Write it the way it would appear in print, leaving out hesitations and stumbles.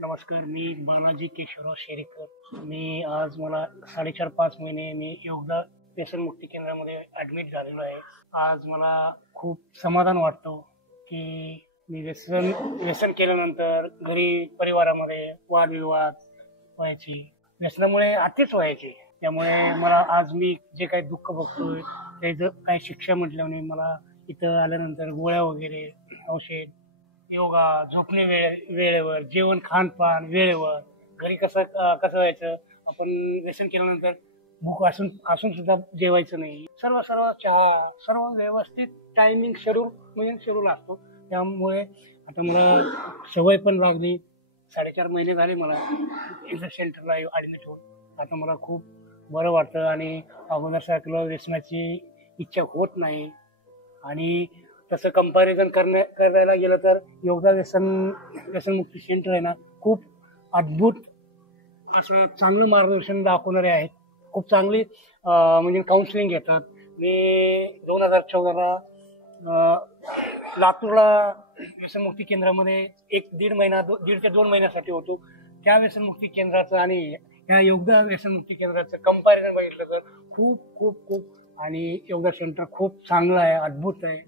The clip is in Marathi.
नमस्कार, मी बालाजी केशवराव शेरीकर. आज मला 4.5 महिने मी योगदा व्यसनमुक्ती केंद्रामध्ये ॲडमिट झालेलो आहे. आज मला खूप समाधान वाटतो की मी व्यसन व्यसन केल्यानंतर घरी परिवारामध्ये वादविवाद व्हायची, व्यसनामुळे अतिच व्हायची. त्यामुळे मला आज मी जे काही दुःख बघतोय ते जर काही शिक्षा म्हटल्याने मला इथं आल्यानंतर गोळ्या वगैरे, औषध, योगा, झोपणे वेळेवर, जेवण खानपान वेळेवर, घरी कसं व्हायचं, आपण व्यसन केल्यानंतर भूक असून असून सुद्धा जेवायचं नाही. सर्व सर्व चहा, सर्व व्यवस्थित टायमिंग शेड्यूल असतो. त्यामुळे आता मला सवय पण लागली. 4.5 महिने झाले मला इथं सेंटरला ॲडमिट होऊन. आता मला खूप बरं वाटतं आणि अगोदरसारखं व्यसनाची इच्छा होत नाही. आणि तसं कंपॅरिझन करायला गेलं तर योगदा व्यसनमुक्ती सेंटर आहे ना, खूप अद्भुत असं चांगलं मार्गदर्शन दाखवणारे आहेत. खूप चांगली म्हणजे काउन्सिलिंग घेतात. मी 2014ला लातूरला व्यसनमुक्ती केंद्रामध्ये दीड ते 2 महिन्यासाठी होतो. त्या व्यसनमुक्ती केंद्राचं आणि ह्या योगदा व्यसनमुक्ती केंद्राचं कंपॅरिझन बघितलं तर खूप खूप खूप आणि योगदा सेंटर खूप चांगलं आहे, अद्भुत आहे.